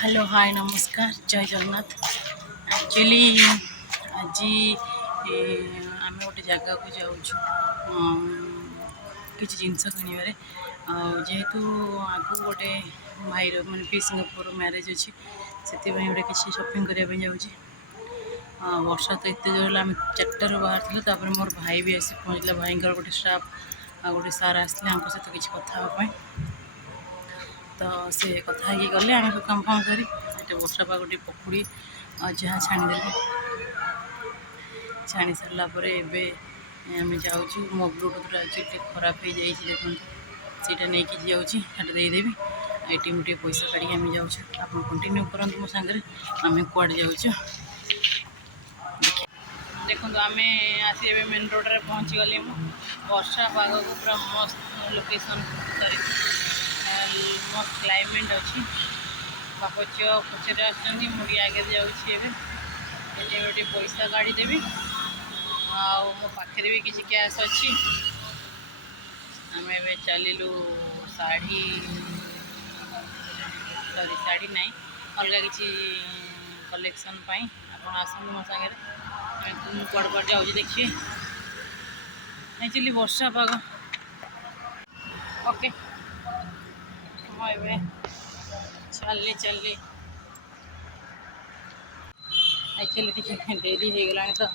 Hello hi नमस्कार जय Jagannath. Actually आज आम गोटे जगह को जाऊँ किसी जिनस किणवे जेहेतु आगु गोटे भाईर मानने पीसिंपुर मैरेज अच्छी से गोटे किसी शॉपिंग करने जाऊँगी। वर्षा तो एत जोर आम 4टार बाहर थी मोर भाई भी आसी पहुँचला भाई गोटे स्टाफ आ गोटे सार आसते सहित किसी कथापी तो से कथा ही गले आम सब काम फाम सारी वर्षा पा गोटे पकुड़ी जहाँ छाणीदेली छाणी सारापर एम जाऊँ मो ब्लूटूथ एक्चुअली खराब हो जाए देखो सीटा नहीं जाऊँगी देदेवी ये मुझे पैसा काढ़ी आम जाऊँ आप कंटिन्यू करूँ मो सागर आम कड़े जाऊँ देखो आम आसी मेन रोड रे पहुँची गली वर्षा पाग को पूरा मस्त लोकेशन सॉरी मस्त क्लाइमेट अच्छी बाप झील पचर आगे आगे जाऊँगी गोटे पैसा काढ़ी देवी मो पाखे भी किसी कैश अच्छी आम ए चलू शाढ़ी सॉरी शाढ़ी ना अलग किसी कलेक्शन आप आसतु मो सागर कड़ कड़ जाऊँ देखिए एक्चुअली वर्षा पाग ओके चलनी चलनी एक्चुअली टी डेरी हो गला तो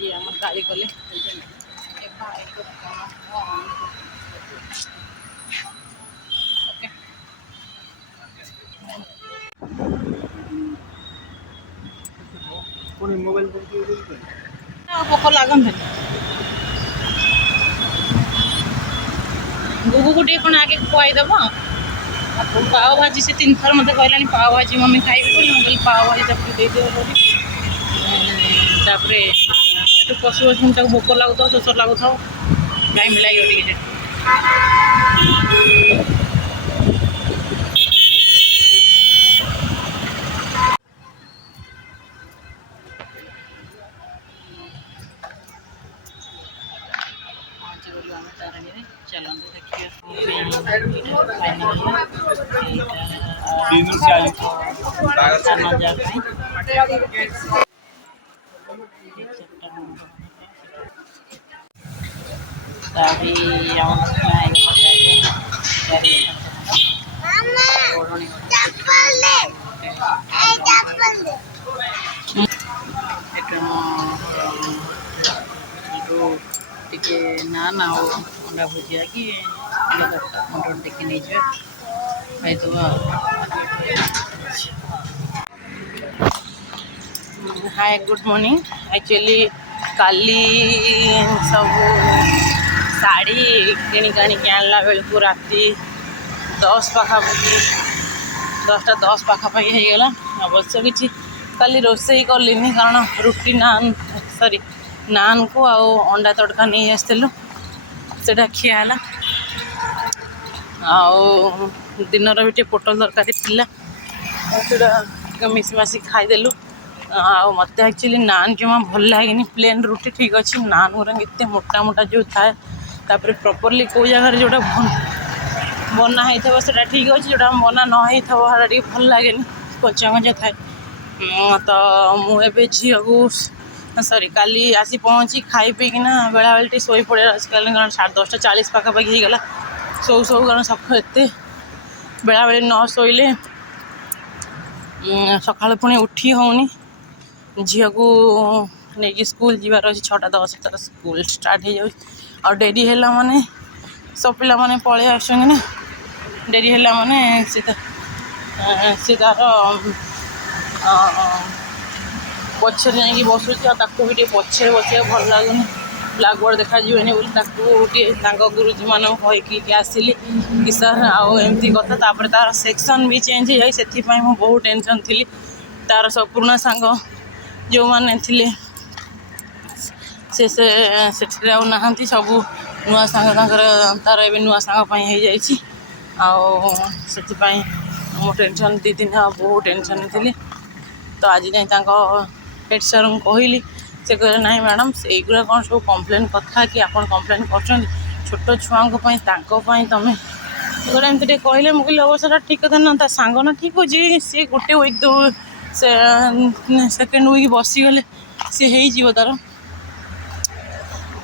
ये आम गाड़ी कले मोबाइल पोक लगन गुगु को कौन आगे खुआईदेव पाव भाजी से 3 थर मत कहला पाव भाजी मम्मी खाइबी बोली मुझे पाव भाजी तक दे दियो बोली पशु पशु भोक लगुता शोष लगुता टाइम लगे टे चलते देखिए टे नान अंडा भुजिया कि मटन टिके नहीं जाए खाईदब हाय गुड मॉर्निंग। एक्चुअली काली सब शाढ़ी किणिकाणिक आणला बेलू राति 10 पाखापाखि 10टा 10 पाखापाखि हो गला अवश्य किसी काली रोसई कलिनी कारण रुटी नान सॉरी नान को आउ अंडा तड़का नहीं आसलु से खियाला दिन भी पोटल तरकारी थिला मिसीमासी खाईदेलु मत एक्चुअली नान जमा भल लगे प्लेन रुटी ठीक अच्छे नान गुरा एत मोटा मोटा जो थाए तापर प्रॉपर्ली को जगह जोटा बना होता से ठीक अच्छे जोटा बना न होता भल लगे कचा कचा थाए तो मुझे झील को सॉरी काली आसी पहुँची खाई पीकिना बेला बेल शोई पड़े कारण 10:30 पाखापाखि हो गला सौ कारण सकाल एत बेला बेली न शोले सका पुणी उठी होनी झील को नहीं स्कूल जीवार अच्छे 6:10 तार स्कूल स्टार्ट हो जाए और डेरी है माने सब पिला माने पलि आसना डेरी है माने सी तार पछे जाकि बसुची भी पछे बस भल लगुनि ब्लैकबोर्ड देखा बोली गुरुजी मान कहीकि आसली कि सर आमती कथा तापर तार सेक्शन भी चेंज हो जाए से बहुत टेंशन थी तार सब पुराना सांग जो मैंने थे से नहांती सब नुआ सांग तार ए नुआ सांग हो जाए मो टेंशन 2 दिन बहुत टेंशन थी तो आज जाए हेड सर कहली से कहले ना मैडम से युवा कौन सब कम्प्लेन कथा कि आप कम्प्लेन कर छोट छुआ तुम ଗୋଟେ ଏମିତି ଟିକେ କହିଲେ ମୁଁ କହିଲି ଅବଶ୍ୟ ଠିକ୍ କଥା ନା, ତା ସାଙ୍ଗ ନା ଠିକ୍ ହେଉଛି, ସିଏ ଗୋଟେ ୱିକ୍ ସେକେଣ୍ଡ ୱିକ୍ ବସିଗଲେ ସିଏ ହେଇଯିବ ତାର,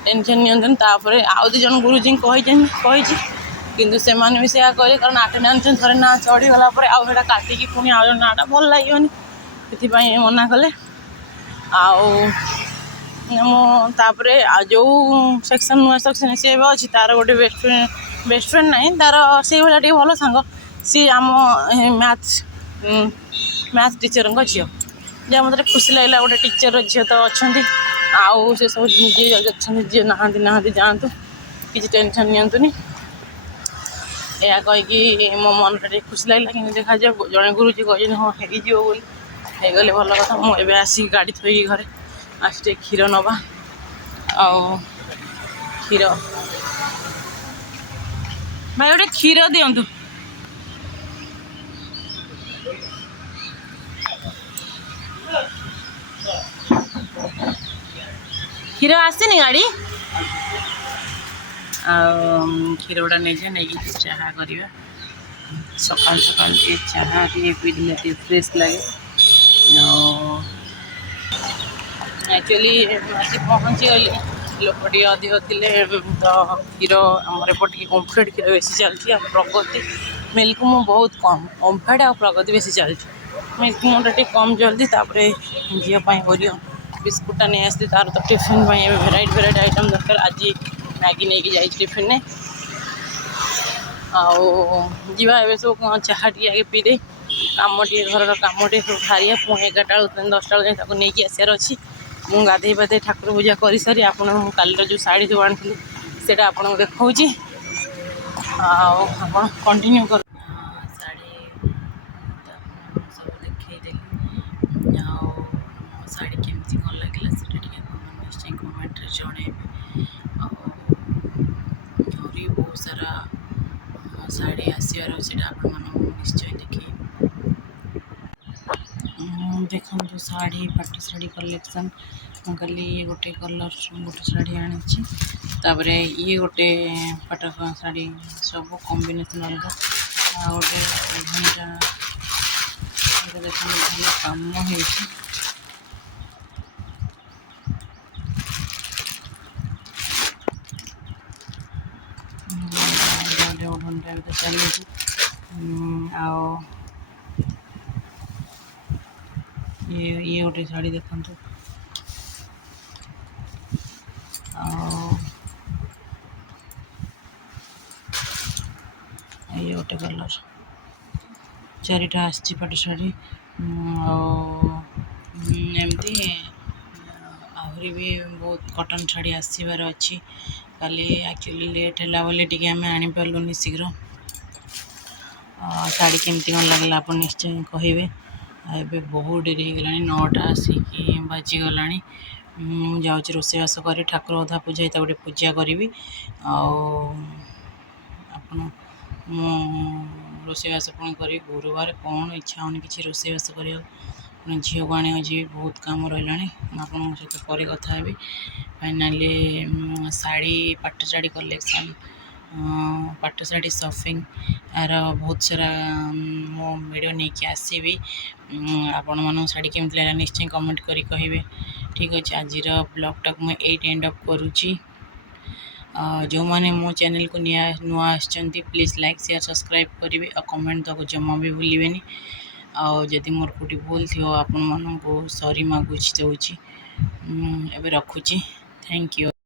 ଟେନସନ୍ ନିଅନ୍ତୁନି। ତାପରେ ଆଉ 2 ଜଣ ଗୁରୁଜୀଙ୍କୁ କହିଛି କିନ୍ତୁ ସେମାନେ ବି ସେୟା କହିଲେ, କାରଣ ଆଟେଣ୍ଡାନ୍ସ ଥରେ ନାଁ ଚଢ଼ିଗଲା ପରେ ଆଉ ସେଇଟା କାଟିକି ପୁଣି ଆଉ ଜଣେ ନାଁଟା ଭଲ ଲାଗିବନି, ସେଥିପାଇଁ ମନା କଲେ। ଆଉ ମୁଁ ତାପରେ ଆଉ ଯେଉଁ ସେକ୍ସନ୍ ନୂଆ ସେକ୍ସନ୍ ସିଏ ଏବେ ଅଛି, ତାର ଗୋଟେ ବେଷ୍ଟ ଫ୍ରେଣ୍ଡ ନାହିଁ, ତାର ସେଇଭଳିଆ ଟିକେ ଭଲ ସାଙ୍ଗ, ସିଏ ଆମ ମ୍ୟାଥ୍ ଟିଚରଙ୍କ ଝିଅ, ଯାହା ମୋତେ ଖୁସି ଲାଗିଲା। ଗୋଟେ ଟିଚର ଝିଅ ତ ଅଛନ୍ତି, ଆଉ ସେସବୁ ଯିଏ ଅଛନ୍ତି, ଯିଏ ନାହାନ୍ତି ଯାଆନ୍ତୁ, କିଛି ଟେନସନ୍ ନିଅନ୍ତୁନି। ଏହା କହିକି ମୋ ମନଟା ଟିକେ ଖୁସି ଲାଗିଲା। କିନ୍ତୁ ଦେଖାଯାଉ, ଜଣେ ଗୁରୁଜୀ କହିଛନ୍ତି ହଁ ହେଇଯିବ ବୋଲି, ହେଇଗଲେ ଭଲ କଥା। ମୁଁ ଏବେ ଆସିକି ଗାଡ଼ି ଥୋଇକି ଘରେ ଆସି ଟିକେ କ୍ଷୀର ନେବା, ଆଉ କ୍ଷୀର ଭାଇ ଗୋଟେ କ୍ଷୀର ଦିଅନ୍ତୁ। କ୍ଷୀର ଆସିନି ଗାଡ଼ି, ଆଉ କ୍ଷୀର ଗୁଡ଼ା ନେଇକି ଚାହା କରିବା। ସକାଳୁ ଟିକେ ଚାହା ଟିକେ ପିଇଲେ ଟିକେ ଫ୍ରେଶ୍ ଲାଗେ। ଆଉ ଆକ୍ଚୁଆଲି ଆସି ପହଞ୍ଚିଗଲି, ଲୋକ ଟିକେ ଅଧିକ ଥିଲେ ତ କ୍ଷୀର ଆମର ଏପଟେ ଟିକେ ଓମ୍ଫେଡ୍ କ୍ଷୀର ବେଶୀ ଚାଲିଛି, ଆଉ ପ୍ରଗତି ମିଲ୍କ ମୁଁ ବହୁତ କମ୍, ଓମ୍ଫେଡ୍ ଆଉ ପ୍ରଗତି ବେଶୀ ଚାଲିଛି। ମିଲ୍କ ମୁଁଟା ଟିକେ କମ୍ ଜଲ୍ଦି। ତାପରେ ଝିଅ ପାଇଁ ଓରିଓ ବିସ୍କୁଟ୍ଟା ନେଇ ଆସିଲି, ତାର ତ ଟିଫିନ୍ ପାଇଁ ଏବେ ଭେରାଇଟି ଆଇଟମ୍ ଦରକାର। ଆଜି ମ୍ୟାଗି ନେଇକି ଯାଇଛି ଟିଫିନ୍ରେ। ଆଉ ଯିବା ଏବେ ସବୁ ଚାହା ଟିକେ ଆଗେ ପିଇଦେ, କାମ ଟିକେ ଘରର କାମ ଟିକେ ସବୁ ସାରିବା, ପୁଣି 11ଟା ବେଳକୁ 10ଟା ବେଳକୁ ଯାଇ ତାକୁ ନେଇକି ଆସିବାର ଅଛି। ମୁଁ ଗାଧୋଇ ଠାକୁର ପୂଜା କରିସାରି ଆପଣଙ୍କୁ ମୁଁ କାଲିର ଯେଉଁ ଶାଢ଼ୀ ସବୁ ଆଣିଥିଲି ସେଇଟା ଆପଣଙ୍କୁ ଦେଖାଉଛି, ଆଉ ଆପଣ କଣ୍ଟିନ୍ୟୁ କର। ଶାଢ଼ୀ ସବୁ ଦେଖେଇଦେଲି, ଆଉ ଶାଢ଼ୀ କେମିତି କ'ଣ ଲାଗିଲା ସେଇଟା ଟିକେ ଆପଣ ନିଶ୍ଚୟ କମେଣ୍ଟରେ ଜଣାଇବେ। ଆଉ ଆହୁରି ବହୁତ ସାରା ଶାଢ଼ୀ ଆସିବାର ସେଇଟା ଆପଣମାନଙ୍କୁ ନିଶ୍ଚୟ ଦେଖେଇବି। ଦେଖନ୍ତୁ ଶାଢ଼ୀ, ପାଟ ଶାଢ଼ୀ କଲେକ୍ସନ୍। ମୁଁ କାଲି ଗୋଟେ କଲର୍ ଗୋଟେ ଶାଢ଼ୀ ଆଣିଛି, ତାପରେ ଇଏ ଗୋଟେ ପାଟ ଶାଢ଼ୀ, ସବୁ କମ୍ବିନେସନ୍ ଅଲଗା। ଆଉ ଗୋଟେ ଘଣ୍ଟା ଦେଖନ୍ତୁ ଭଲ କାମ ହେଇଛି। ଘଣ୍ଟା ବି ଚାଲିଛି। ଆଉ ଇଏ ଗୋଟେ ଶାଢ଼ୀ ଦେଖନ୍ତୁ, ଆଉ ଇଏ ଗୋଟେ କଲର୍, 4ଟା ଆସିଛି ପାଟ ଶାଢ଼ୀ। ଆଉ ଏମିତି ଆହୁରି ବି ବହୁତ କଟନ୍ ଶାଢ଼ୀ ଆସିବାର ଅଛି। କାଲି ଆକ୍ଚୁଆଲି ଲେଟ୍ ହେଲା ବୋଲି ଟିକେ ଆମେ ଆଣିପାରିଲୁନି ଶୀଘ୍ର। ଶାଢ଼ୀ କେମିତି କ'ଣ ଲାଗିଲା ଆପଣ ନିଶ୍ଚୟ କହିବେ। ଆଉ ଏବେ ବହୁତ ଡେରି ହେଇଗଲାଣି, 9ଟା ଆସିକି ବାଜିଗଲାଣି। ମୁଁ ଯାଉଛି ରୋଷେଇବାସ କରି, ଠାକୁର ଅଧା ପୂଜା ହେଇ ତାକୁ ଗୋଟେ ପୂଜା କରିବି। ଆଉ ଆପଣ ମୁଁ ରୋଷେଇବାସ ପୁଣି କରିବି। ଗୁରୁବାର କ'ଣ ଇଚ୍ଛା ହେଉନି କିଛି ରୋଷେଇବାସ କରିବାକୁ, ପୁଣି ଝିଅକୁ ଆଣିବାକୁ ଯିବି, ବହୁତ କାମ ରହିଲାଣି। ମୁଁ ଆପଣଙ୍କ ସହିତ ପରେ କଥା ହେବି। ଫାଇନାଲି ଶାଢ଼ୀ, ପାଟ ଶାଢ଼ୀ କଲେକ୍ସନ୍, ପାଟ ଶାଢ଼ୀ ସପିଂ, ଏହାର ବହୁତ ସାରା ମୁଁ ଭିଡ଼ିଓ ନେଇକି ଆସିବି। ଆପଣମାନଙ୍କୁ ଶାଢ଼ୀ କେମିତି ଲାଗିଲା ନିଶ୍ଚୟ କମେଣ୍ଟ କରି କହିବେ। ଠିକ୍ ଅଛି, ଆଜିର ବ୍ଲଗ୍ଟାକୁ ମୁଁ ଏଇଠି ଏଣ୍ଡ ଅପ୍ କରୁଛି। ଯେଉଁମାନେ ମୋ ଚ୍ୟାନେଲ୍କୁ ନୂଆ ଆସିଛନ୍ତି, ପ୍ଲିଜ୍ ଲାଇକ୍, ସେୟାର, ସବସ୍କ୍ରାଇବ୍ କରିବେ, ଆଉ କମେଣ୍ଟ ଦେବାକୁ ଜମା ବି ଭୁଲିବେନି। ଆଉ ଯଦି ମୋର କେଉଁଠି ଭୁଲ ଥିବ ଆପଣମାନଙ୍କୁ ସରି ମାଗୁଛି ଦେଉଛି। ଏବେ ରଖୁଛି, ଥ୍ୟାଙ୍କ ୟୁ।